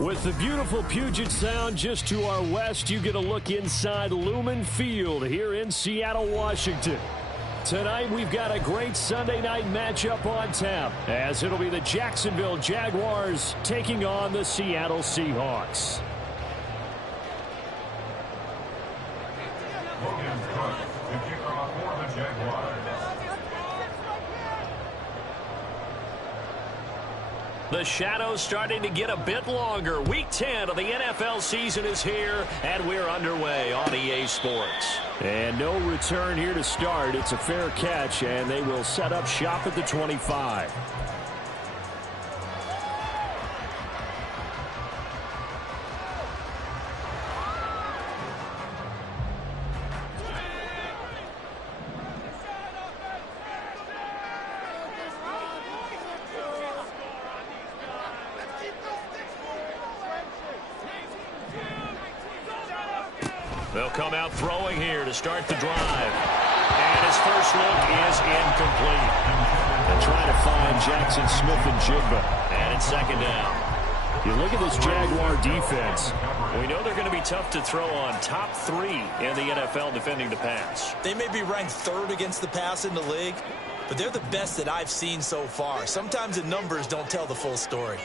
With the beautiful Puget Sound just to our west, you get a look inside Lumen Field here in Seattle, Washington. Tonight, we've got a great Sunday night matchup on tap, as it'll be the Jacksonville Jaguars taking on the Seattle Seahawks. The shadow's starting to get a bit longer. Week 10 of the NFL season is here, and we're underway on EA Sports. And no return here to start. It's a fair catch, and they will set up shop at the 25. They'll come out throwing here to start the drive. And his first look is incomplete. They're trying to find Jackson Smith and Jigba. And it's second down. You look at this Jaguar defense. We know they're going to be tough to throw on. Top 3 in the NFL defending the pass. They may be ranked 3rd against the pass in the league, but they're the best that I've seen so far. Sometimes the numbers don't tell the full story.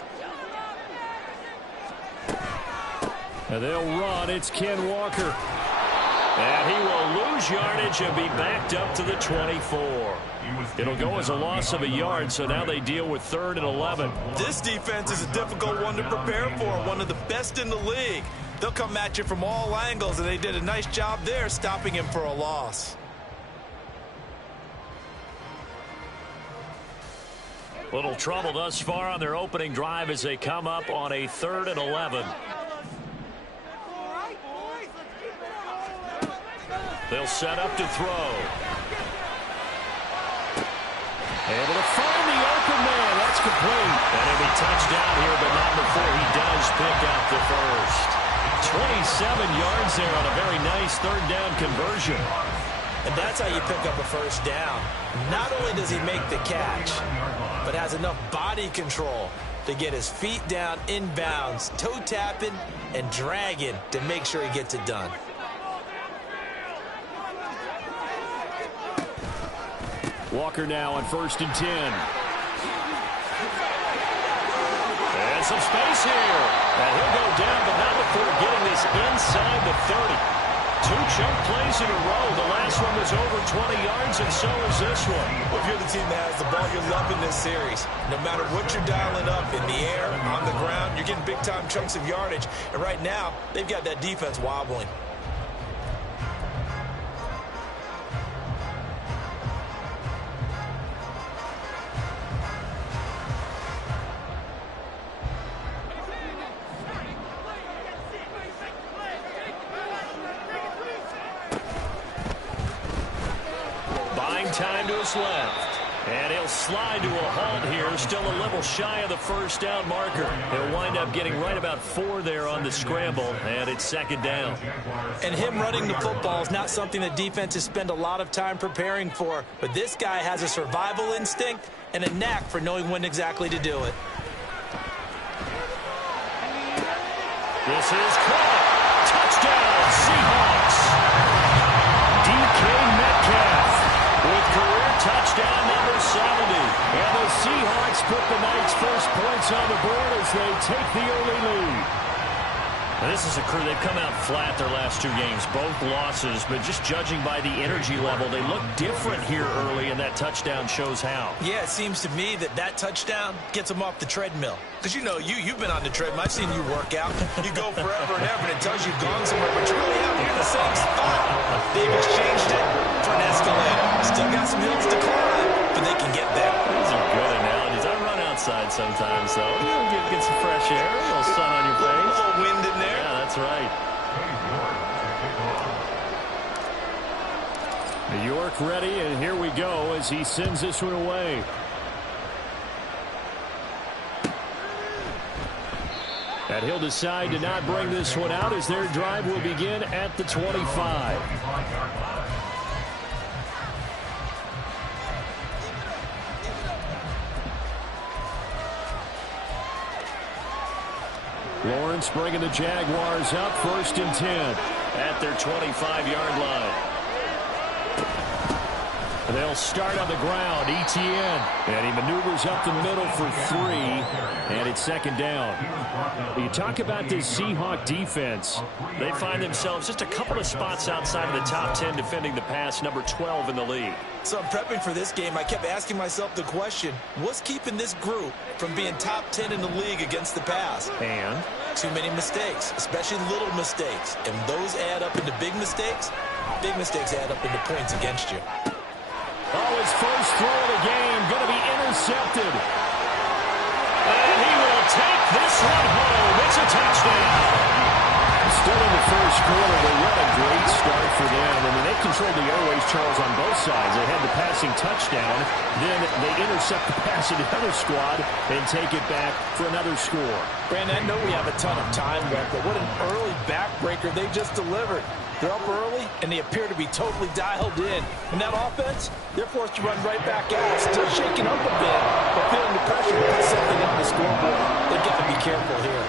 And they'll run. It's Ken Walker. And he will lose yardage and be backed up to the 24. It'll go as a loss of a yard, so now they deal with 3rd and 11. This defense is a difficult one to prepare for, one of the best in the league. They'll come at you from all angles, and they did a nice job there stopping him for a loss. Little trouble thus far on their opening drive as they come up on a 3rd and 11. They'll set up to throw. Able to find the open man. That's complete. And he'll be touched down here, but not before he does pick up the first. 27 yards there on a very nice 3rd down conversion. And that's how you pick up a first down. Not only does he make the catch, but has enough body control to get his feet down inbounds, toe tapping and dragging to make sure he gets it done. Walker now on 1st and 10. And some space here. And he'll go down, but not before getting this inside the 30. 2 chunk plays in a row. The last one was over 20 yards, and so is this one. Well, if you're the team that has the ball, you're loving this series. No matter what you're dialing up, in the air, on the ground, you're getting big-time chunks of yardage. And right now, they've got that defense wobbling. Time to his left. And he'll slide to a halt here. Still a little shy of the first down marker. He'll wind up getting right about 4 there on the scramble. And it's 2nd down. And him running the football is not something that defenses spend a lot of time preparing for. But this guy has a survival instinct and a knack for knowing when exactly to do it. This is caught. Touchdown, Seahawks. DK Metcalf with career touchdown number 70. And the Seahawks put the night's first points on the board as they take the early lead. Now, this is a crew, they've come out flat their last 2 games, both losses, but just judging by the energy level, they look different here early, and that touchdown shows how. Yeah, it seems to me that touchdown gets them off the treadmill. Because, you know, you've been on the treadmill. I've seen you work out. You go forever and ever, and it tells you you've gone somewhere, but you're really out here in the same spot. They've exchanged it for an escalator. Still got some hills to climb, but they can get there. Those are good analogies. I run outside sometimes, though. You get some fresh air, a little sun on your face. A little wind in there. Yeah, that's right. York ready, and here we go as he sends this one away. And he'll decide to not bring this one out as their drive will begin at the 25. Lawrence bringing the Jaguars up 1st and 10 at their 25-yard line. They'll start on the ground. Etienne. And he maneuvers up the middle for 3. And it's 2nd down. You talk about this Seahawk defense. They find themselves just a couple of spots outside of the top 10 defending the pass, number 12 in the league. So I'm prepping for this game. I kept asking myself the question, what's keeping this group from being top 10 in the league against the pass? And? Too many mistakes, especially little mistakes. And those add up into big mistakes. Big mistakes add up into points against you. Oh, his first throw of the game going to be intercepted. And he will take this one home. It's a touchdown. Still in the first quarter, but what a great start for them. I mean, they controlled the airways, Charles, on both sides. They had the passing touchdown. Then they intercept the pass of the other squad and take it back for another score. Brandon, I know we have a ton of time left, but what an early backbreaker they just delivered. They're up early, and they appear to be totally dialed in. And that offense, they're forced to run right back out. Still shaking up a bit, but feeling the pressure to put something on the scoreboard. They've got to be careful here.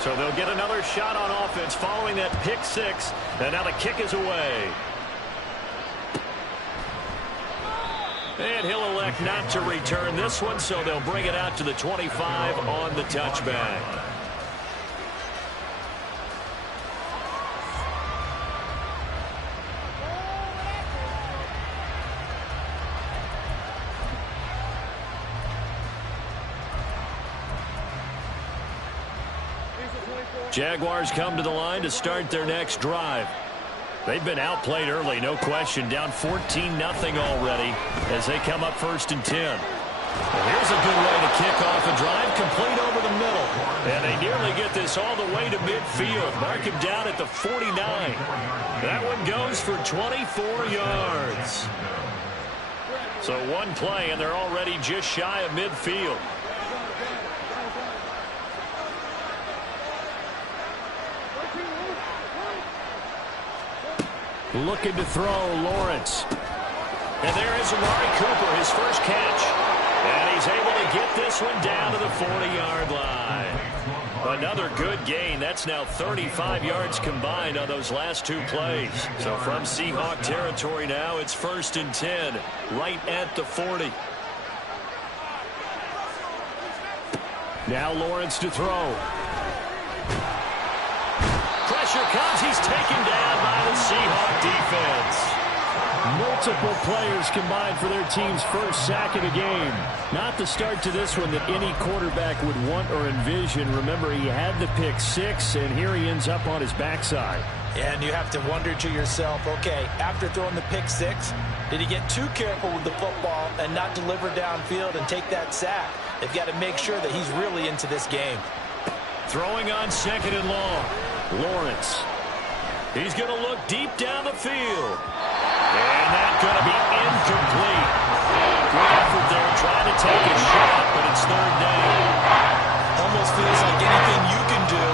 So they'll get another shot on offense following that pick 6. And now the kick is away. And he'll elect not to return this one, so they'll bring it out to the 25 on the touchback. Jaguars come to the line to start their next drive. They've been outplayed early, no question. Down 14-0 already as they come up 1st and 10. Well, here's a good way to kick off a drive, complete over the middle. And they nearly get this all the way to midfield. Mark him down at the 49. That one goes for 24 yards. So one play, and they're already just shy of midfield. Looking to throw, Lawrence. And there is Amari Cooper, his first catch. And he's able to get this one down to the 40-yard line. Another good gain. That's now 35 yards combined on those last 2 plays. So from Seahawk territory now, it's 1st and 10, right at the 40. Now Lawrence to throw. Pressure comes. He's taken down by the Seahawk defense. Multiple players combined for their team's first sack of the game. Not the start to this one that any quarterback would want or envision. Remember, he had the pick 6, and here he ends up on his backside. And you have to wonder to yourself, okay, after throwing the pick 6, did he get too careful with the football and not deliver downfield and take that sack? They've got to make sure that he's really into this game. Throwing on 2nd and long. Lawrence. He's going to look deep down the field. And that's going to be incomplete. Good effort there, trying to take a shot, but it's 3rd down. Almost feels like anything you can do,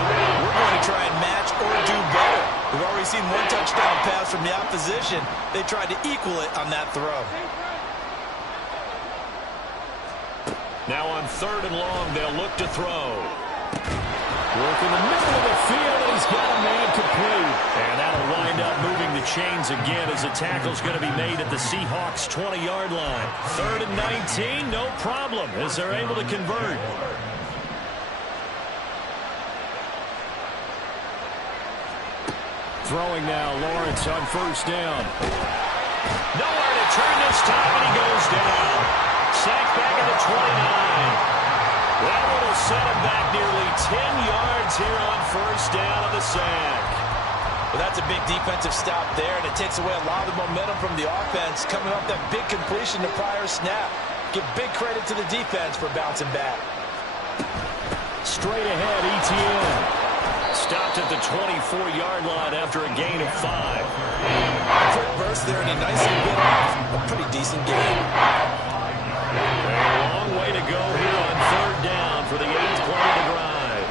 we're going to try and match or do better. We've already seen one touchdown pass from the opposition. They tried to equal it on that throw. Now on 3rd and long, they'll look to throw. Work in the middle of the field, and he's got a man complete. And that'll wind up moving the chains again as the tackle's going to be made at the Seahawks' 20-yard line. 3rd and 19, no problem, as they're able to convert. Throwing now, Lawrence on 1st down. Nowhere to turn this time, and he goes down. Sacked back at the 29. That one will set him back nearly 10 yards here on 1st down of the sack. Well, that's a big defensive stop there, and it takes away a lot of the momentum from the offense coming off that big completion the prior snap. Give big credit to the defense for bouncing back. Straight ahead, Etienne. Stopped at the 24-yard line after a gain of 5. Quick burst there, and he nicely bit off a pretty decent game. A long way to go here on 3rd down for the 8th play of the drive.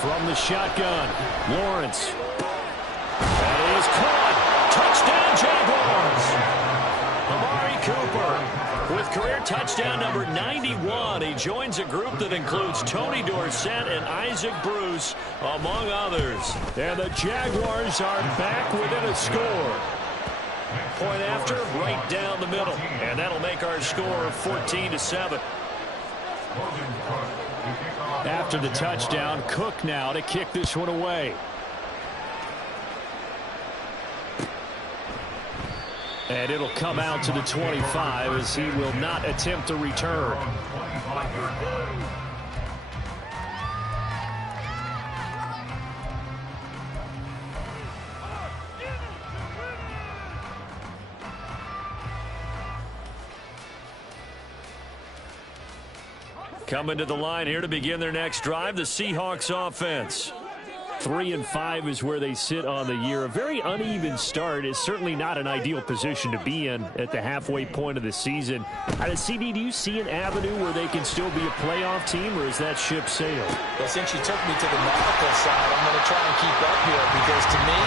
From the shotgun, Lawrence. That is caught. Touchdown, Jaguars. Amari Cooper with career touchdown number 91. He joins a group that includes Tony Dorsett and Isaac Bruce, among others. And the Jaguars are back within a score. Point after, right down the middle. And that'll make our score 14-7. After the touchdown, Cook now to kick this one away. And it'll come out to the 25 as he will not attempt a return. Coming to the line here to begin their next drive, the Seahawks offense. 3-5 is where they sit on the year. A very uneven start is certainly not an ideal position to be in at the halfway point of the season. CD, do you see an avenue where they can still be a playoff team, or is that ship sailed? Well, since you took me to the nautical side, I'm going to try and keep up here because to me,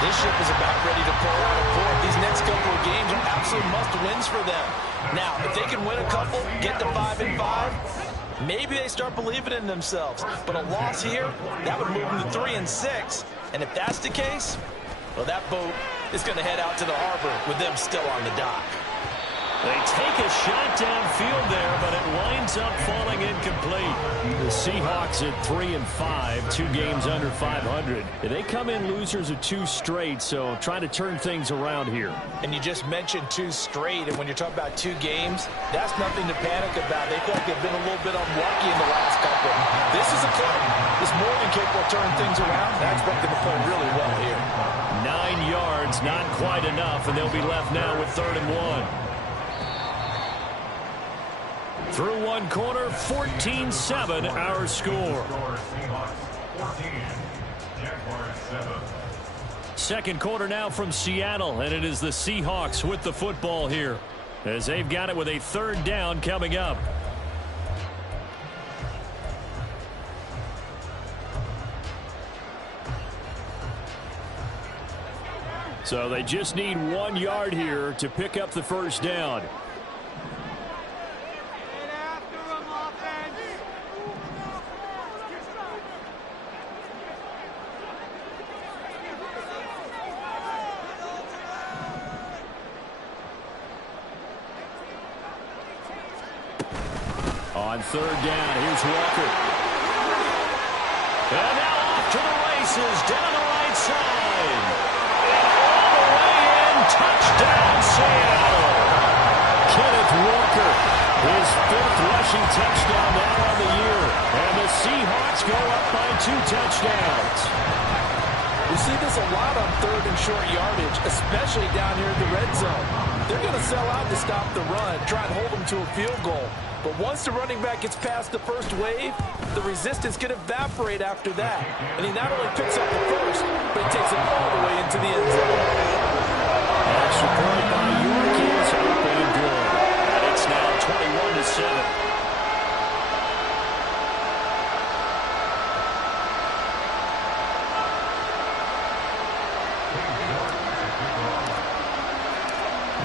this ship is about ready to pull out of port. These next couple of games are absolute must-wins for them. Now, if they can win a couple, get to 5-5, maybe they start believing in themselves. But a loss here, that would move them to 3-6. And if that's the case, well, that boat is going to head out to the harbor with them still on the dock. They take a shot downfield there, but it winds up falling incomplete. The Seahawks at 3-5, 2 games under 500. They come in losers of 2 straight, so trying to turn things around here. And you just mentioned 2 straight, and when you're talking about 2 games, that's nothing to panic about. They feel like they've been a little bit unlucky in the last couple. This is a club that's more than capable of turning things around. I expect them to play really well here. 9 yards, not quite enough, and they'll be left now with 3rd and 1. Through one quarter, 14-7 our score. Second quarter now from Seattle, and it is the Seahawks with the football here as they've got it with a 3rd down coming up. So they just need 1 yard here to pick up the 1st down. On 3rd down, here's Walker. And now off to the races, down the right side. And all the way in, touchdown Seattle. Kenneth Walker, his 5th rushing touchdown now on the year. And the Seahawks go up by 2 touchdowns. We see this a lot on 3rd and short yardage, especially down here in the red zone. They're going to sell out to stop the run, try and hold them to a field goal. But once the running back gets past the first wave, the resistance can evaporate after that. And he not only picks up the first, but he takes it all the way into the end zone. And support by York is open and good. And it's now 21-7.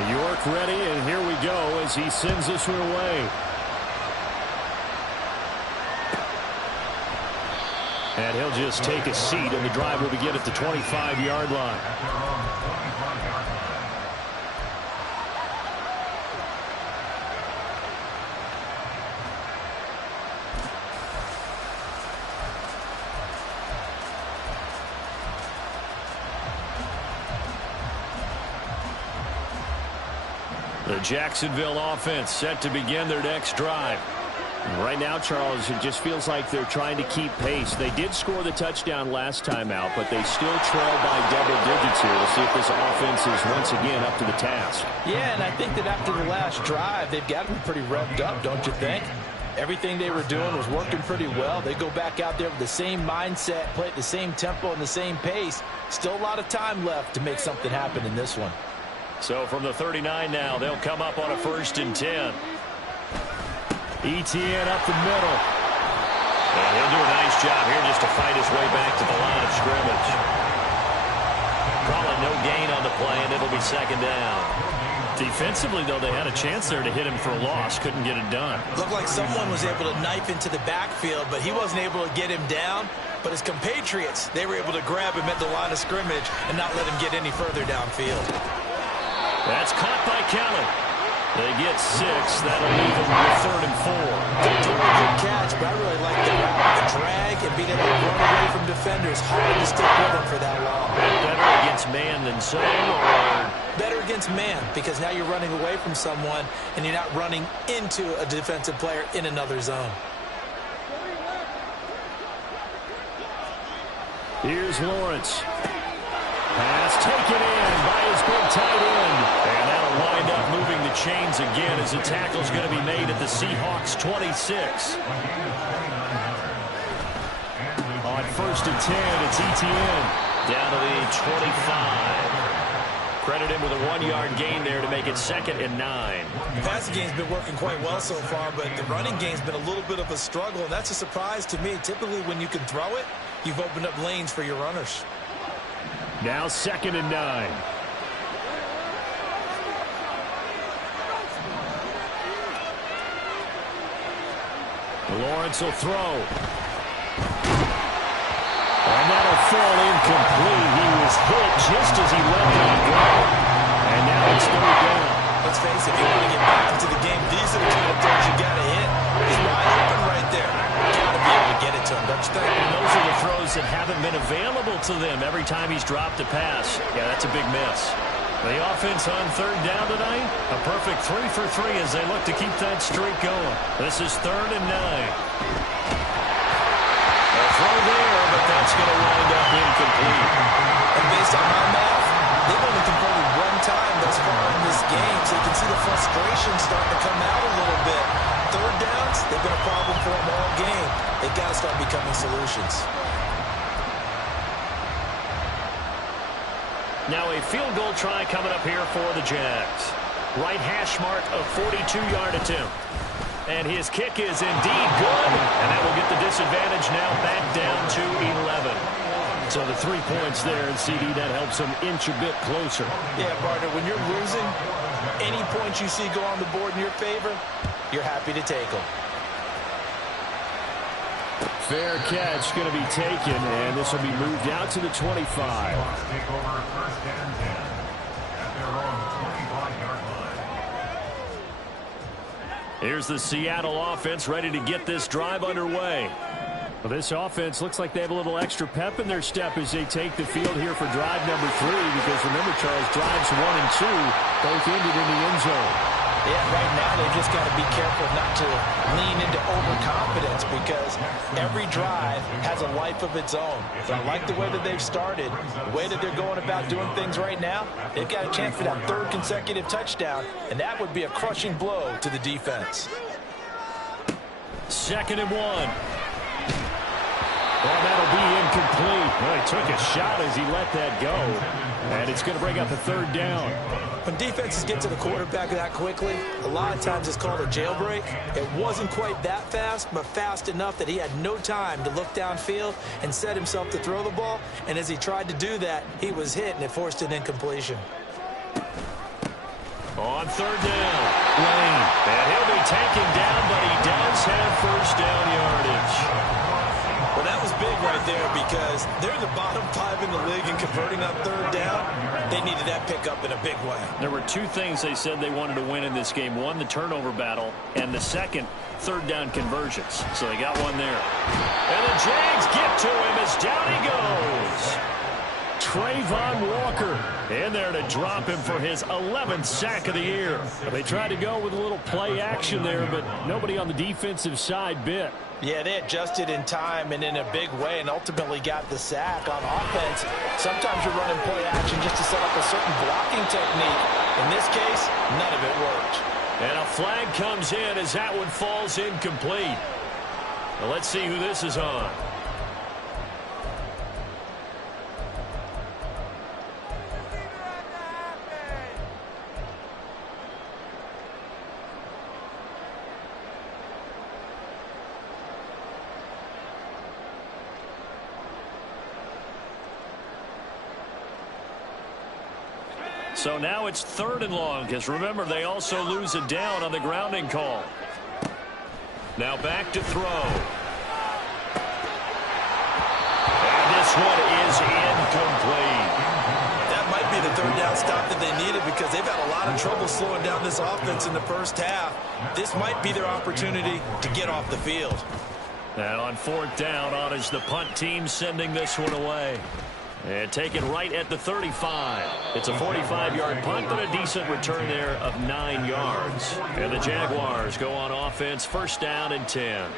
York ready, and here we go as he sends this one away. And he'll just take a seat, and the drive will begin at the 25-yard line. The Jacksonville offense set to begin their next drive. Right now, Charles, it just feels like they're trying to keep pace. They did score the touchdown last time out, but they still trail by double digits here. We'll see if this offense is once again up to the task. Yeah, and I think that after the last drive, they've got to be pretty revved up, don't you think? Everything they were doing was working pretty well. They go back out there with the same mindset, play at the same tempo and the same pace. Still a lot of time left to make something happen in this one. So from the 39 now, they'll come up on a 1st and 10. ETN up the middle. And he'll do a nice job here just to fight his way back to the line of scrimmage. Probably no gain on the play, and it'll be 2nd down. Defensively, though, they had a chance there to hit him for a loss. Couldn't get it done. Looked like someone was able to knife into the backfield, but he wasn't able to get him down. But his compatriots, they were able to grab him at the line of scrimmage and not let him get any further downfield. That's caught by Kelly. They get 6. That'll leave them with 3rd and 4. Totally good catch, but I really like the route. The drag and being able to run away from defenders. Hard to stick with him for that long. Better against man than zone, or better against man, because now you're running away from someone and you're not running into a defensive player in another zone. Here's Lawrence. Pass taken in by his big tight end. And that'll wind up moving the chains again as the tackle's going to be made at the Seahawks 26. On 1st and 10, it's Etienne. Down to the 25. Credit him with a 1-yard gain there to make it 2nd and 9. The passing game's been working quite well so far, but the running game's been a little bit of a struggle, and that's a surprise to me. Typically, when you can throw it, you've opened up lanes for your runners. Now 2nd and 9. Lawrence will throw. And that'll fall incomplete. He was hit just as he let that go. And now it's 3rd down. Let's face it, if you want to get back into the game, these are the kind of throws you got to hit. He's wide open right there. Got to be able to get it to him, don't you think? And those are the throws that haven't been available to them every time he's dropped a pass. Yeah, that's a big miss. The offense on 3rd down tonight, a perfect 3 for 3 as they look to keep that streak going. This is 3rd and 9. Throw there, but that's going to wind up incomplete. And based on my math, they've only converted 1 time thus far in this game, so you can see the frustration starting to come out a little bit. 3rd downs, they've been a problem for them all game. They've got to start becoming solutions. Now a field goal try coming up here for the Jags. Right hash mark of 42-yard attempt. And his kick is indeed good. And that will get the disadvantage now back down to 11. So the 3 points there, and CD, that helps him inch a bit closer. Yeah, partner, when you're losing, any points you see go on the board in your favor, you're happy to take them. Fair catch going to be taken, and this will be moved out to the 25. Here's the Seattle offense ready to get this drive underway. Well, this offense looks like they have a little extra pep in their step as they take the field here for drive number 3, because remember, Charles, drives 1 and 2 both ended in the end zone. Yeah, right now they just got to be careful not to lean into overconfidence, because every drive has a life of its own. So I like the way that they've started, the way that they're going about doing things right now. They've got a chance for that 3rd consecutive touchdown, and that would be a crushing blow to the defense. 2nd and 1. Well, that'll be incomplete. Well, he took a shot as he let that go. And it's going to bring up a 3rd down. When defenses get to the quarterback that quickly, a lot of times it's called a jailbreak. It wasn't quite that fast, but fast enough that he had no time to look downfield and set himself to throw the ball. And as he tried to do that, he was hit, and it forced an incompletion. On 3rd down, Lane. And he'll be taken down, but he does have 1st down yardage. Well, that was big right there, because they're the bottom 5 in the league in converting on 3rd down. They needed that pickup in a big way. There were 2 things they said they wanted to win in this game. 1, the turnover battle, and the second, 3rd down conversions. So they got one there. And the Jags get to him as down he goes. Trayvon Walker in there to drop him for his 11th sack of the year. They tried to go with a little play action there, but nobody on the defensive side bit. Yeah, they adjusted in time and in a big way and ultimately got the sack. On offense, sometimes you're running play action just to set up a certain blocking technique. In this case, none of it worked. And a flag comes in as that one falls incomplete. Well, let's see who this is on. So now it's 3rd and long, because remember, they also lose a down on the grounding call. Now back to throw. And this one is incomplete. That might be the 3rd down stop that they needed, because they've had a lot of trouble slowing down this offense in the first half. This might be their opportunity to get off the field. And on 4th down, on is the punt team sending this one away. And taken right at the 35. It's a 45-yard punt, but a decent return there of 9 yards. And the Jaguars go on offense, 1st down and 10.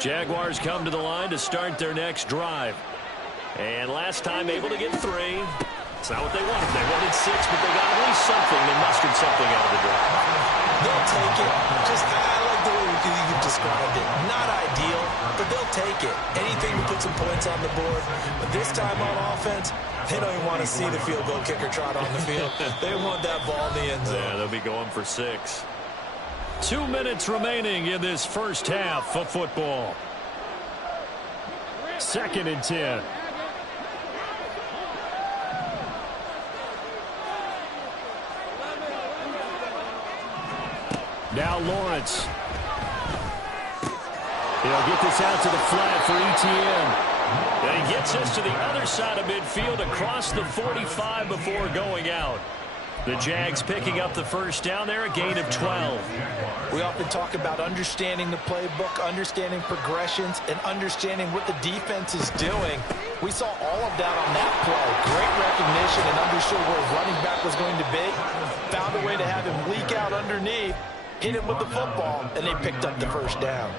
Jaguars come to the line to start their next drive. And last time able to get 3. It's not what they wanted. They wanted 6, but they got at least something. They mustered something out of the drive. They'll take it. I like the way you described it. Not ideal, but they'll take it. Anything to put some points on the board. But this time on offense, they don't even want to see the field goal kicker trot on the field. They want that ball in the end zone. Yeah, they'll be going for 6. 2 minutes remaining in this first half of football. 2nd and 10. Now Lawrence. He'll get this out to the flat for ETN. And he gets us to the other side of midfield across the 45 before going out. The Jags picking up the 1st down there, a gain of 12. We often talk about understanding the playbook, understanding progressions, and understanding what the defense is doing. We saw all of that on that play. Great recognition and understood where his running back was going to be. Found a way to have him leak out underneath, hit him with the football, and they picked up the 1st down.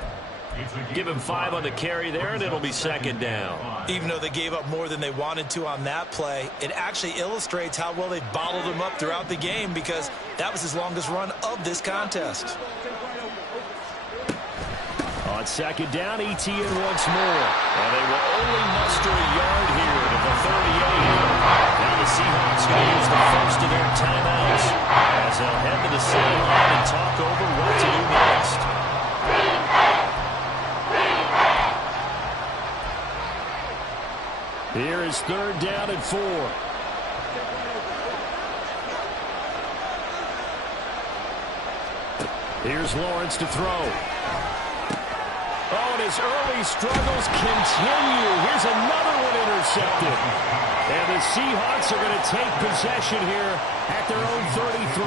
Give him 5 on the carry there, and it'll be 2nd down. Even though they gave up more than they wanted to on that play, it actually illustrates how well they bottled him up throughout the game, because that was his longest run of this contest. On 2nd down, ETN once more. And they will only muster a yard here to the 38. Now the Seahawks going to use the first of their timeouts as they'll head to the sideline and talk over what to do next. Here is 3rd down and 4. Here's Lawrence to throw. Oh, and his early struggles continue. Here's another one intercepted. And the Seahawks are going to take possession here at their own 33.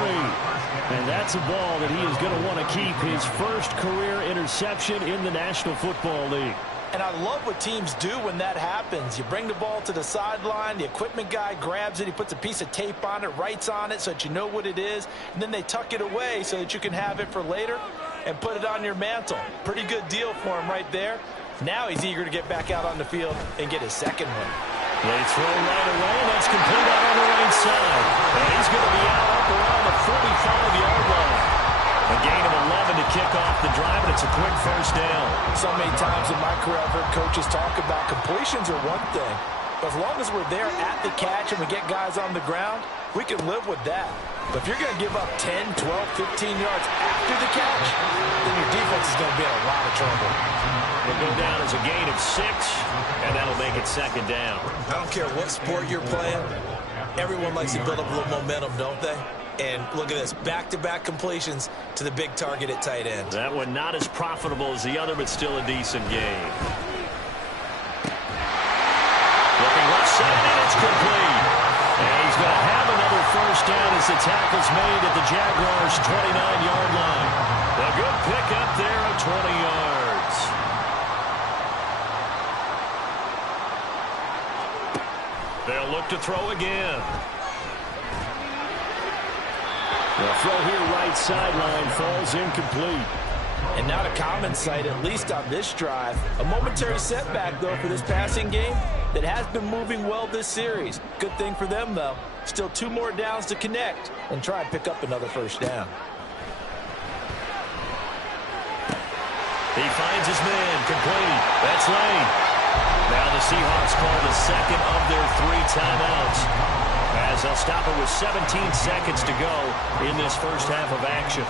And that's a ball that he is going to want to keep, his first career interception in the National Football League. And I love what teams do when that happens. You bring the ball to the sideline, the equipment guy grabs it, he puts a piece of tape on it, writes on it so that you know what it is, and then they tuck it away so that you can have it for later and put it on your mantle. Pretty good deal for him right there. Now he's eager to get back out on the field and get his 2nd one. They throw right away, and that's complete out on the right side. And he's going to be out up around the 45-yard line. A gain of 11 to kick off the drive, and it's a quick 1st down. So many times in my career I've heard coaches talk about completions are one thing, but as long as we're there at the catch and we get guys on the ground, we can live with that. But if you're going to give up 10, 12, 15 yards after the catch, then your defense is going to be in a lot of trouble. It'll go down as a gain of 6, and that'll make it 2nd down. I don't care what sport you're playing, everyone likes to build up a little momentum, don't they? And look at this, back-to-back completions to the big target at tight end. That one not as profitable as the other, but still a decent game. Looking left side, and it's complete. And he's going to have another 1st down as the tackle's made at the Jaguars' 29-yard line. A good pickup there of 20 yards. They'll look to throw again. The throw here right sideline falls incomplete. And not a common sight, at least on this drive. A momentary setback, though, for this passing game that has been moving well this series. Good thing for them, though. Still 2 more downs to connect and try and pick up another 1st down. He finds his man, complete. That's Lane. Now the Seahawks call the 2nd of their 3 timeouts as they'll stop it with 17 seconds to go in this first half of action.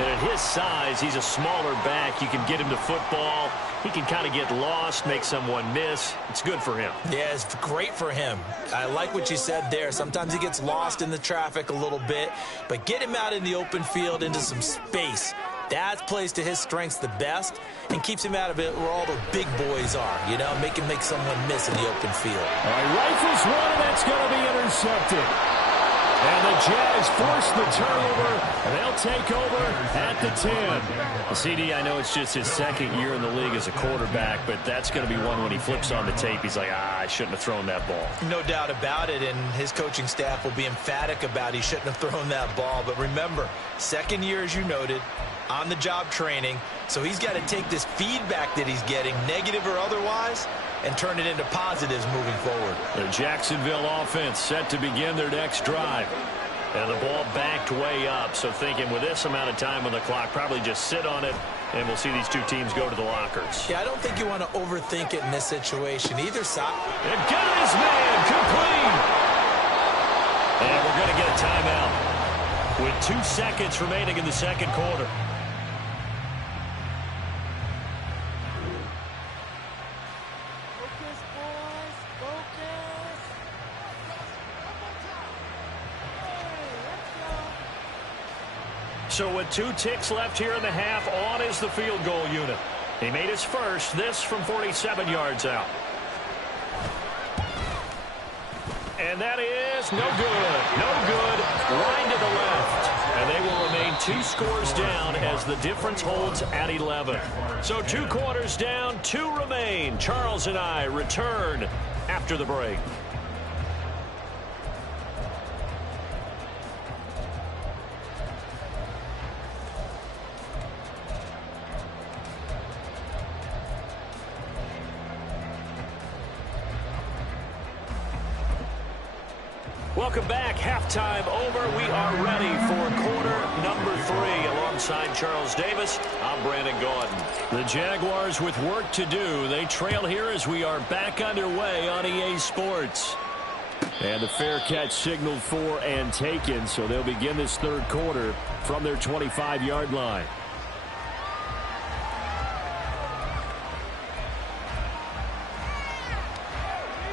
And at his size, he's a smaller back. You can get him to football. He can kind of get lost, make someone miss. It's good for him. Yeah, it's great for him. I like what you said there. Sometimes he gets lost in the traffic a little bit, but get him out in the open field into some space. That plays to his strengths the best and keeps him out of it where all the big boys are, you know, make someone miss in the open field. All right, rifles one, and that's going to be intercepted. And the Jags force the turnover, and they'll take over at the 10. CD, I know it's just his second year in the league as a quarterback, but that's going to be one when he flips on the tape. He's like, I shouldn't have thrown that ball. No doubt about it, and his coaching staff will be emphatic about he shouldn't have thrown that ball. But remember, second year, as you noted, on-the-job training, so he's got to take this feedback that he's getting, negative or otherwise, and turn it into positives moving forward. The Jacksonville offense set to begin their next drive. And the ball backed way up, so thinking with this amount of time on the clock, probably just sit on it, and we'll see these two teams go to the lockers. Yeah, I don't think you want to overthink it in this situation. Either side. And got his man complete. And we're going to get a timeout with 2 seconds remaining in the second quarter. So with 2 ticks left here in the half, on is the field goal unit. He made his first, this from 47 yards out. And that is no good. No good. Line to the left. And they will remain 2 scores down as the difference holds at 11. So 2 quarters down, 2 remain. Charles and I return after the break. Welcome back. Halftime over. We are ready for quarter number 3. Alongside Charles Davis, I'm Brandon Gaudin. The Jaguars with work to do. They trail here as we are back underway on EA Sports. And the fair catch signaled for and taken, so they'll begin this third quarter from their 25-yard line.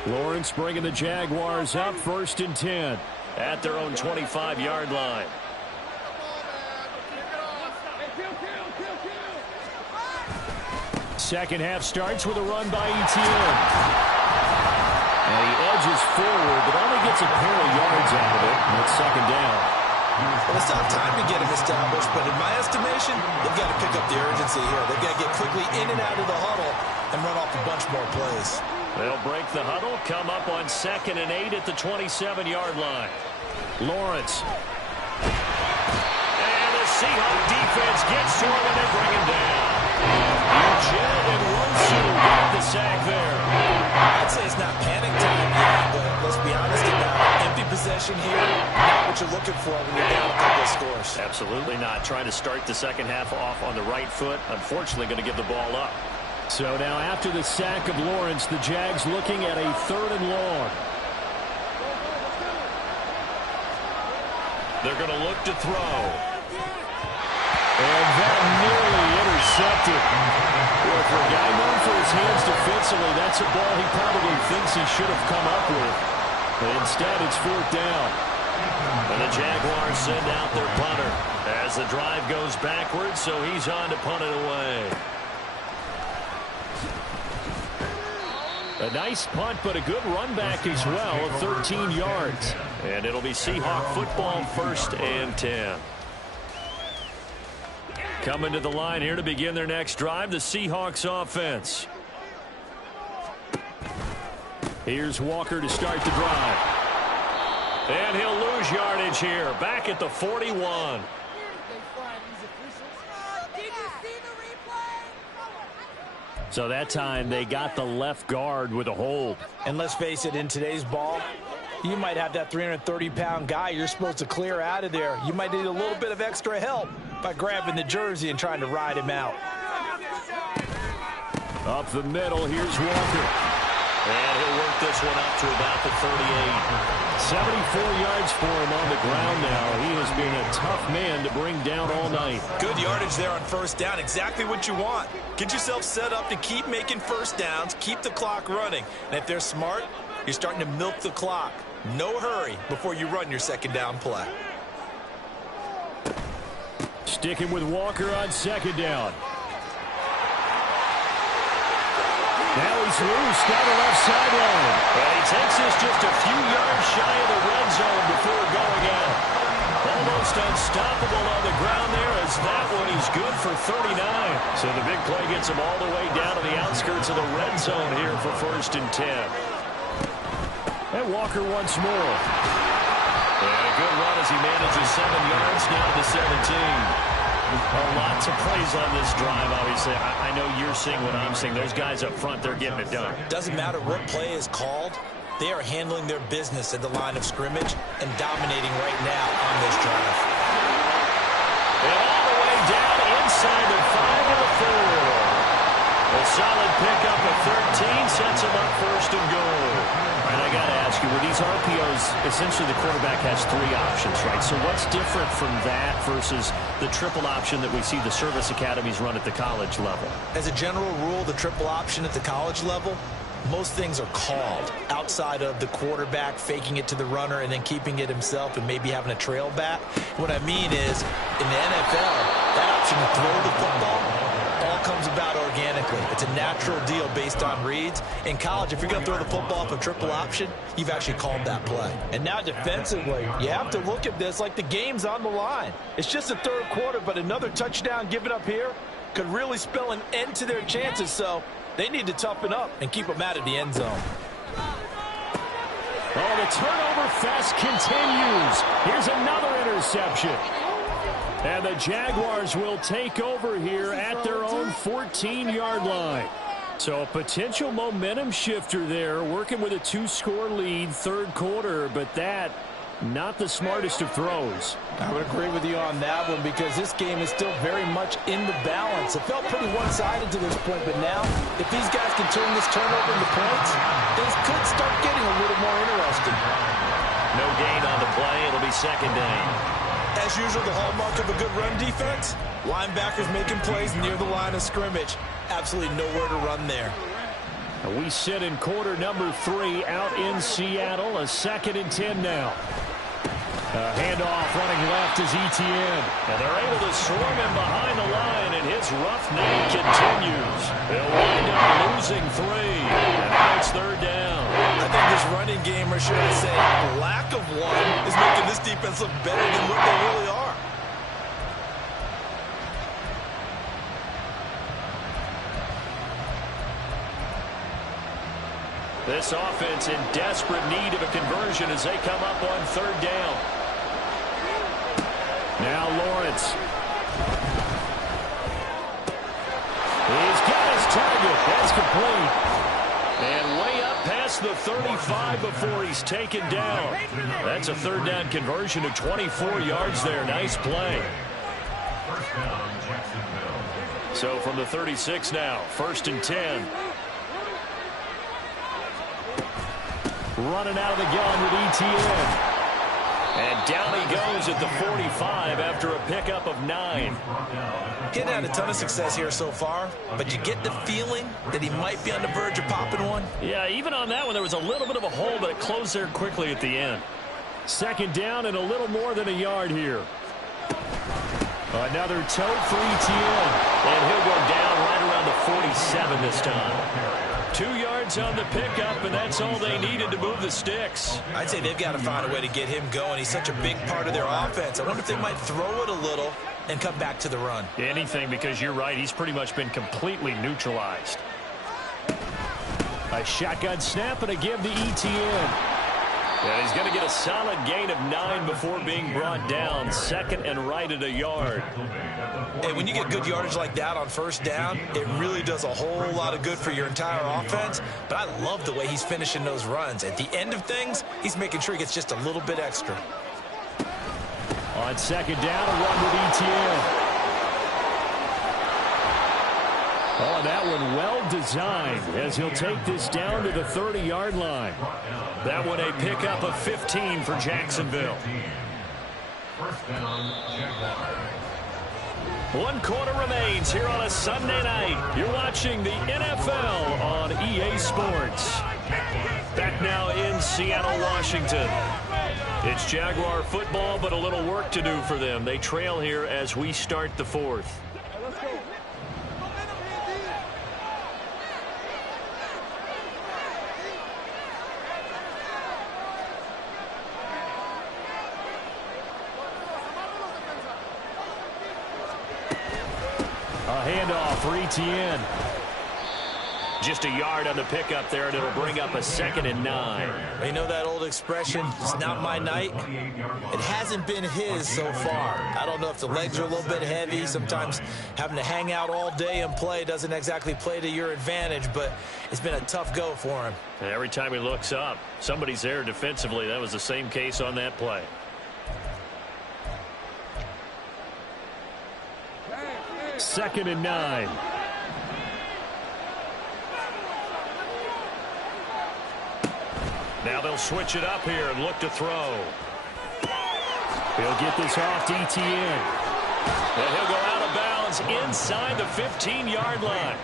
Lawrence bringing the Jaguars up, 1st and 10 at their own 25-yard line. Second half starts with a run by Etienne. And he edges forward, but only gets a pair of yards out of it. And it's second down. Well, it's not time to get him established, but in my estimation, they've got to pick up the urgency here. They've got to get quickly in and out of the huddle and run off a bunch more plays. They'll break the huddle, come up on 2nd and 8 at the 27-yard line. Lawrence. And the Seahawk defense gets to him and they bring him down. Eugene and Rosu got the sack there. I'd say it's not panic time yet, but let's be honest about it. Empty possession here, not what you're looking for when you're down a couple of scores. Absolutely not. Trying to start the second half off on the right foot. Unfortunately, going to give the ball up. So now after the sack of Lawrence, the Jags looking at a 3rd and long. They're going to look to throw. And that nearly intercepted. Well, for a guy known for his hands defensively, that's a ball he probably thinks he should have come up with. But instead, it's 4th down. And the Jaguars send out their punter as the drive goes backwards, so he's on to punt it away. A nice punt, but a good run back as well, 13 yards. And it'll be Seahawk football, 1st and 10. Coming to the line here to begin their next drive, the Seahawks offense. Here's Walker to start the drive. And he'll lose yardage here, back at the 41. So that time they got the left guard with a hold. And let's face it, in today's ball, you might have that 330-pound guy you're supposed to clear out of there. You might need a little bit of extra help by grabbing the jersey and trying to ride him out. Up the middle, here's Walker. And he'll work this one up to about the 38. 74 yards for him on the ground now. He has been a tough man to bring down all night. Good yardage there on first down. Exactly what you want. Get yourself set up to keep making first downs, keep the clock running. And if they're smart, you're starting to milk the clock. No hurry before you run your second down play. Sticking with Walker on second down. Now he's loose down the left sideline. And he takes this just a few yards shy of the red zone before going out. Almost unstoppable on the ground there as that one is good for 39. So the big play gets him all the way down to the outskirts of the red zone here for 1st and 10. And Walker once more. And a good run as he manages 7 yards down to 17. A lot to praise on this drive, obviously. I know you're seeing what I'm seeing. Those guys up front, they're getting it done. Doesn't matter what play is called. They are handling their business at the line of scrimmage and dominating right now on this drive. And all the way down inside the 5 of the 4. A solid pickup of 13 sets him up 1st and goal. All right, I got to ask you, with these RPOs, essentially the quarterback has 3 options, right? So what's different from that versus the triple option that we see the service academies run at the college level? As a general rule, the triple option at the college level, most things are called outside of the quarterback faking it to the runner and then keeping it himself and maybe having a trail back. What I mean is, in the NFL, that option to throw the football all comes about organically. It's a natural deal based on reads. In college, if you're going to throw the football off a triple option, you've actually called that play. And now defensively, you have to look at this like the game's on the line. It's just the 3rd quarter, but another touchdown given up here could really spell an end to their chances. So they need to toughen up and keep them out of the end zone. Oh, the turnover fest continues. Here's another interception. And the Jaguars will take over here at their own 14-yard line. So a potential momentum shifter there, working with a 2-score lead, 3rd quarter, but that not the smartest of throws. I would agree with you on that one because this game is still very much in the balance. It felt pretty one-sided to this point, but now if these guys can turn this turnover into points, things could start getting a little more interesting. No gain on the play. It'll be 2nd down. As usual, the hallmark of a good run defense, linebackers making plays near the line of scrimmage. Absolutely nowhere to run there. We sit in quarter number 3 out in Seattle. A 2nd and 10 now. Handoff running left is Etienne. And they're able to swarm him behind the line, and his rough night continues. They'll wind up losing 3. And now it's 3rd down. I think this running game, or should I say lack of one, is making this defense look better than what they really are. This offense in desperate need of a conversion as they come up on 3rd down. Now Lawrence. He's got his target. That's complete. And way up past the 35 before he's taken down. That's a 3rd down conversion of 24 yards there. Nice play. So from the 36 now, 1st and 10. Running out of the gun with Etienne. And down he goes at the 45 after a pickup of 9. He hadn't had a ton of success here so far, but you get the feeling that he might be on the verge of popping one. Yeah, even on that one, there was a little bit of a hole, but it closed there quickly at the end. 2nd down and a little more than a yard here. Another tote for Etienne. And he'll go down right around the 47 this time. 2 yards on the pickup, and that's all they needed to move the sticks. I'd say they've got to find a way to get him going. He's such a big part of their offense. I wonder if they might throw it a little and come back to the run. Anything, because you're right. He's pretty much been completely neutralized. A shotgun snap and a give to Etienne. Yeah, he's going to get a solid gain of 9 before being brought down. 2nd and right at a yard. And when you get good yardage like that on 1st down, it really does a whole lot of good for your entire offense. But I love the way he's finishing those runs. At the end of things, he's making sure he gets just a little bit extra. On 2nd down, a run with Etienne. Oh, and that one well designed as he'll take this down to the 30-yard line. That one a pickup of 15 for Jacksonville. One quarter remains here on a Sunday night. You're watching the NFL on EA Sports. Back now in Seattle, Washington. It's Jaguar football, but a little work to do for them. They trail here as we start the fourth. A handoff for Etienne. Just a yard on the pickup there, and it'll bring up a 2nd and 9. You know that old expression, it's not my night? It hasn't been his so far. I don't know if the legs are a little bit heavy. Sometimes having to hang out all day and play doesn't exactly play to your advantage, but it's been a tough go for him. And every time he looks up, somebody's there defensively. That was the same case on that play. Second and 9. Now they'll switch it up here and look to throw. He'll get this off to Etienne. And he'll go out of bounds inside the 15-yard line.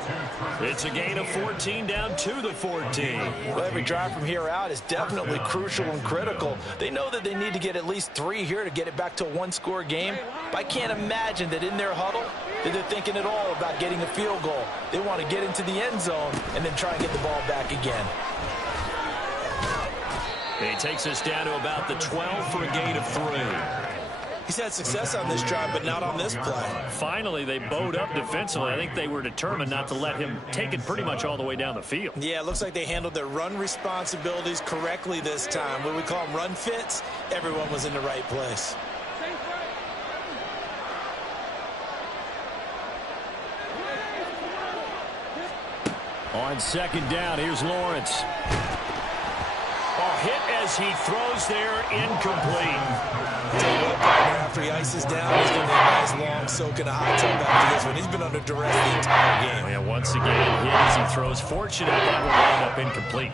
It's a gain of 14 down to the 14. Well, every drive from here out is definitely crucial and critical. They know that they need to get at least 3 here to get it back to a one-score game. But I can't imagine that in their huddle that they're thinking at all about getting a field goal. They want to get into the end zone and then try and get the ball back again. He takes us down to about the 12 for a gain of 3. He's had success on this drive, but not on this play. Finally, they bowed up defensively. I think they were determined not to let him take it pretty much all the way down the field. Yeah, it looks like they handled their run responsibilities correctly this time. What we call them run fits, everyone was in the right place. On second down, here's Lawrence. Hit as he throws there, incomplete. After he ices down, he's going to be a nice long soak in a hot tub after this one. He's been under duress the entire game. Yeah, once again, hit as he throws. Fortunate that will wind up incomplete.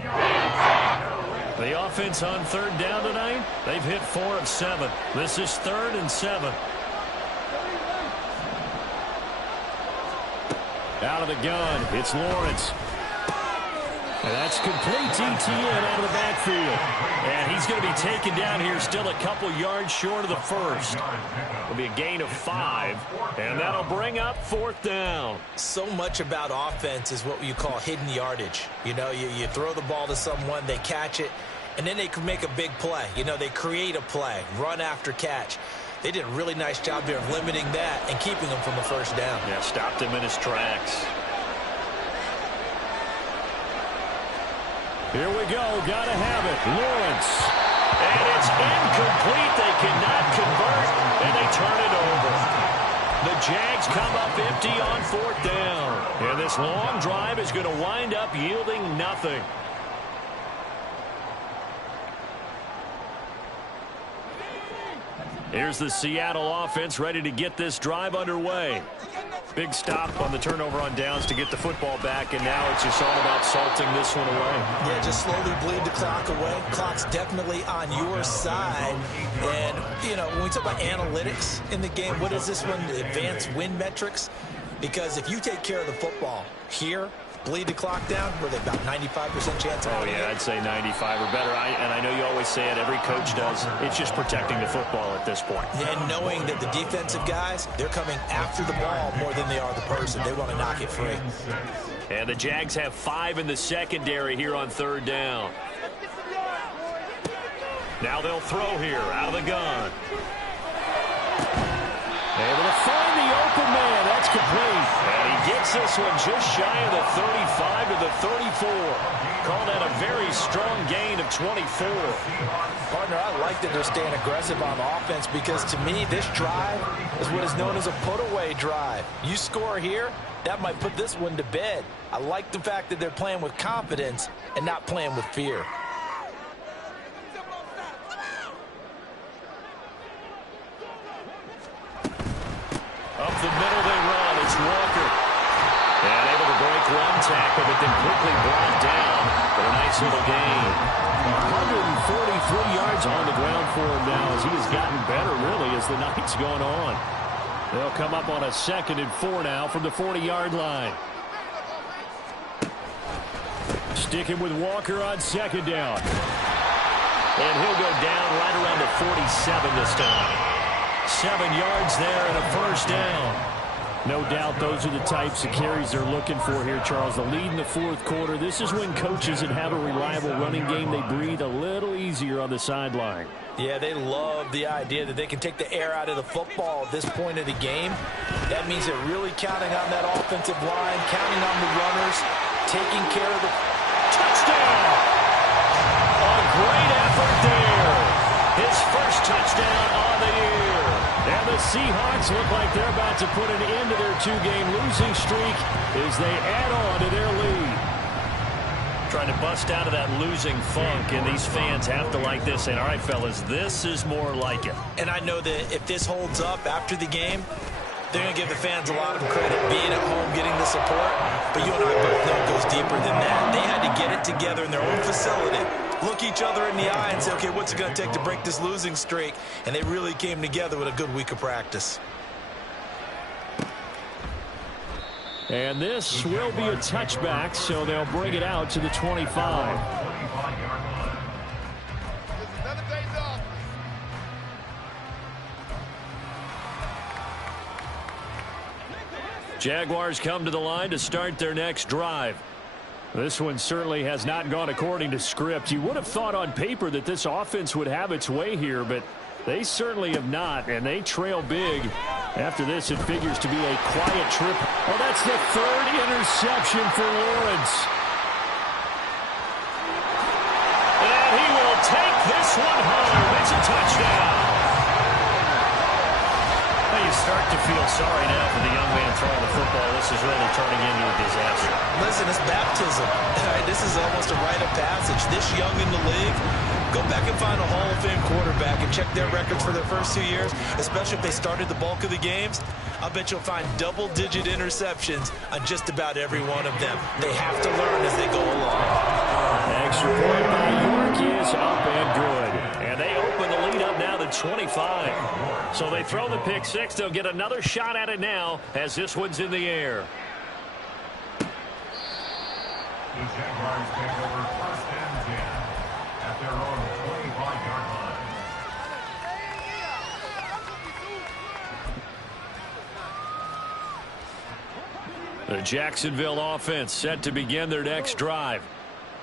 The offense on third down tonight, they've hit 4 of 7. This is 3rd and 7. Out of the gun, it's Lawrence. And that's complete to Etienne out of the backfield. And he's going to be taken down here still a couple yards short of the first. It'll be a gain of 5, and that'll bring up 4th down. So much about offense is what you call hidden yardage. You know, you throw the ball to someone, they catch it, and then they can make a big play. You know, they create a play, run after catch. They did a really nice job there of limiting that and keeping him from the first down. Yeah, stopped him in his tracks. Here we go. Got to have it. Lawrence. And it's incomplete. They cannot convert, and they turn it over. The Jags come up empty on 4th down. And this long drive is going to wind up yielding nothing. Here's the Seattle offense ready to get this drive underway. Big stop on the turnover on downs to get the football back, and now it's just all about salting this one away. Yeah, just slowly bleed the clock away. Clock's definitely on your side. And, you know, when we talk about analytics in the game, what is this one? Advanced win metrics? Because if you take care of the football here, bleed the clock down, were they about 95% chance of winning? Yeah, I'd say 95 or better. And I know you always say it, every coach does. It's just protecting the football at this point. Yeah, and knowing that the defensive guys, they're coming after the ball more than they are the person. They want to knock it free. And the Jags have 5 in the secondary here on 3rd down. Now they'll throw here out of the gun. Able to find the open man. That's complete. And he gets this one just shy of the 35 to the 34. Call that a very strong gain of 24. Partner, I like that they're staying aggressive on offense because to me, this drive is what is known as a put-away drive. You score here, that might put this one to bed. I like the fact that they're playing with confidence and not playing with fear. Up the middle they run. It's Walker. And able to nice little gain. 143 yards on the ground for him now as he has gotten better, really, as the night's going on. They'll come up on a 2nd and 4 now from the 40-yard line. Sticking with Walker on 2nd down. And he'll go down right around the 47 this time. 7 yards there and a 1st down. No doubt those are the types of carries they're looking for here, Charles. The lead in the 4th quarter. This is when coaches that have a reliable running game, they breathe a little easier on the sideline. Yeah, they love the idea that they can take the air out of the football at this point of the game. That means they're really counting on that offensive line, counting on the runners, taking care of the touchdown. A great effort there. His first touchdown on the year. And the Seahawks look like they're about to put an end to their 2-game losing streak as they add on to their lead. Trying to bust out of that losing funk, and these fans have to like this. And all right, fellas, this is more like it. And I know that if this holds up after the game, they're going to give the fans a lot of credit, being at home, getting the support. But you and I both know it goes deeper than that. They had to get it together in their own facility, look each other in the eye and say, okay, what's it going to take to break this losing streak? And they really came together with a good week of practice. And this will be a touchback, so they'll bring it out to the 25. Jaguars come to the line to start their next drive. This one certainly has not gone according to script. You would have thought on paper that this offense would have its way here, but they certainly have not, and they trail big. After this, it figures to be a quiet trip. Oh, that's the 3rd interception for Lawrence. And he will take this one home. It's a touchdown. Well, you start to feel sorry now for the young man throwing the football. This is really turning into a disaster. Listen, it's baptism. This is almost a rite of passage. This young in the league, go back and find a Hall of Fame quarterback and check their records for their first 2 years, especially if they started the bulk of the games. I bet you'll find double-digit interceptions on just about every one of them. They have to learn as they go along. Extra point by York is up and good. And they open the lead up now to 25. So they throw the pick 6. They'll get another shot at it now as this one's in the air. The Jaguars take over 1st and 10 at their own 25-yard line. The Jacksonville offense set to begin their next drive.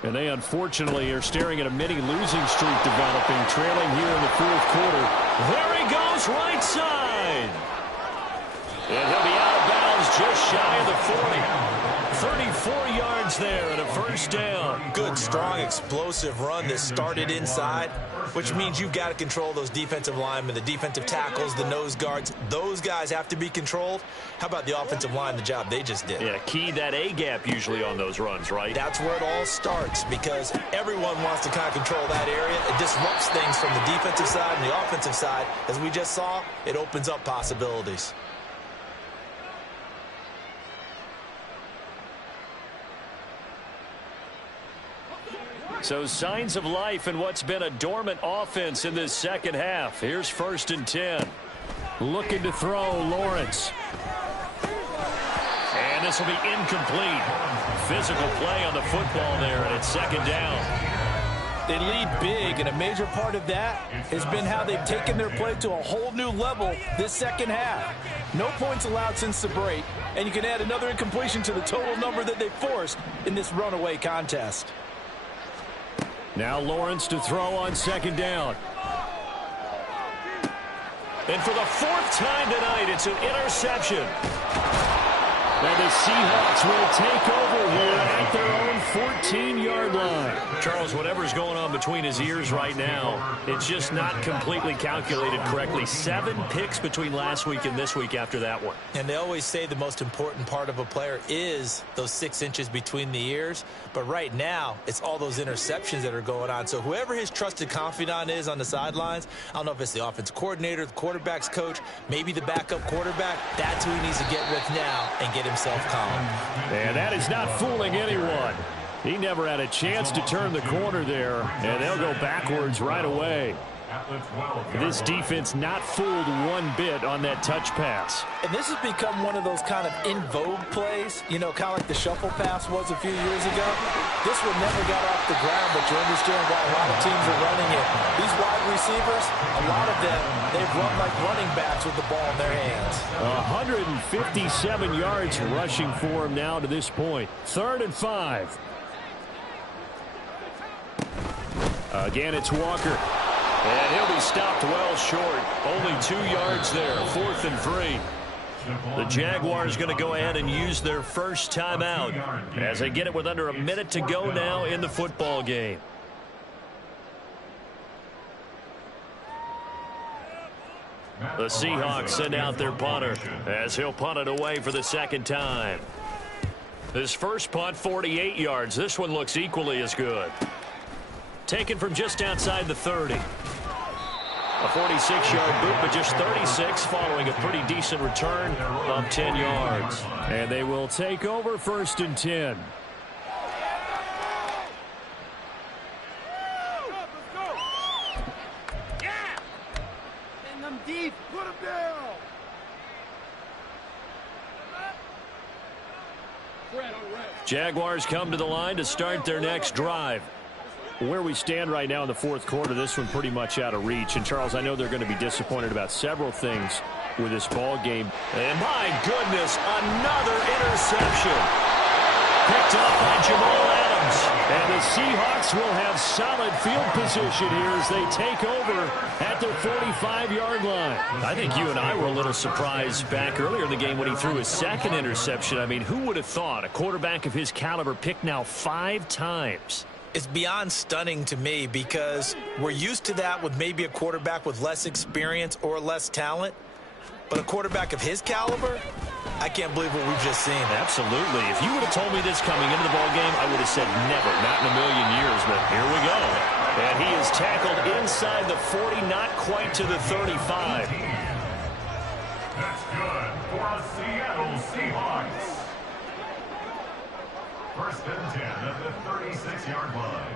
And they unfortunately are staring at a mini losing streak developing, trailing here in the 4th quarter. There he goes, right side. And he'll be out of bounds just shy of the 40. 34 yards there and a 1st down. Good, strong, explosive run that started inside, which means you've got to control those defensive linemen, the defensive tackles, the nose guards. Those guys have to be controlled. How about the offensive line, the job they just did? Yeah, key that A-gap usually on those runs, right? That's where it all starts because everyone wants to kind of control that area. It disrupts things from the defensive side and the offensive side. As we just saw, it opens up possibilities. So signs of life in what's been a dormant offense in this 2nd half. Here's 1st and 10. Looking to throw, Lawrence. And this will be incomplete. Physical play on the football there, and it's 2nd down. They lead big, and a major part of that has been how they've taken their play to a whole new level this 2nd half. No points allowed since the break, and you can add another incompletion to the total number that they forced in this runaway contest. Now Lawrence to throw on 2nd down. And for the 4th time tonight, it's an interception. And the Seahawks will take over here at their own 14-yard line. Charles, whatever's going on between his ears right now, it's just not completely calculated correctly. 7 picks between last week and this week after that one. And they always say the most important part of a player is those 6 inches between the ears. But right now, it's all those interceptions that are going on. So whoever his trusted confidant is on the sidelines, I don't know if it's the offensive coordinator, the quarterback's coach, maybe the backup quarterback, that's who he needs to get with now and get himself calm. And that is not fooling anyone. He never had a chance to turn the corner there, and they'll go backwards right away. This defense not fooled one bit on that touch pass. And this has become one of those kind of in vogue plays, you know, kind of like the shuffle pass was a few years ago. This one never got off the ground, but you understand why a lot of teams are running it. These wide receivers, a lot of them, they've run like running backs with the ball in their hands. 157 yards rushing for him now to this point. 3rd and 5. Again, it's Walker. And he'll be stopped well short. Only 2 yards there. 4th and 3. The Jaguars going to go ahead and use their first timeout as they get it with under a minute to go now in the football game. The Seahawks send out their punter as he'll punt it away for the second time. His first punt, 48 yards. This one looks equally as good. Taken from just outside the 30. A 46-yard boot, but just 36 following a pretty decent return of 10 yards. And they will take over 1st and 10. Jaguars come to the line to start their next drive. Where we stand right now in the 4th quarter, this one pretty much out of reach. And, Charles, I know they're going to be disappointed about several things with this ball game. And, my goodness, another interception. Picked up by Jamal Adams. And the Seahawks will have solid field position here as they take over at their 45-yard line. I think you and I were a little surprised back earlier in the game when he threw his 2nd interception. I mean, who would have thought a quarterback of his caliber picked now 5 times? It's beyond stunning to me because we're used to that with maybe a quarterback with less experience or less talent. But a quarterback of his caliber, I can't believe what we've just seen. Absolutely. If you would have told me this coming into the ballgame, I would have said never, not in a million years. But here we go. And he is tackled inside the 40, not quite to the 35. That's good for the Seattle Seahawks. 1st and 10 at the 36-yard line.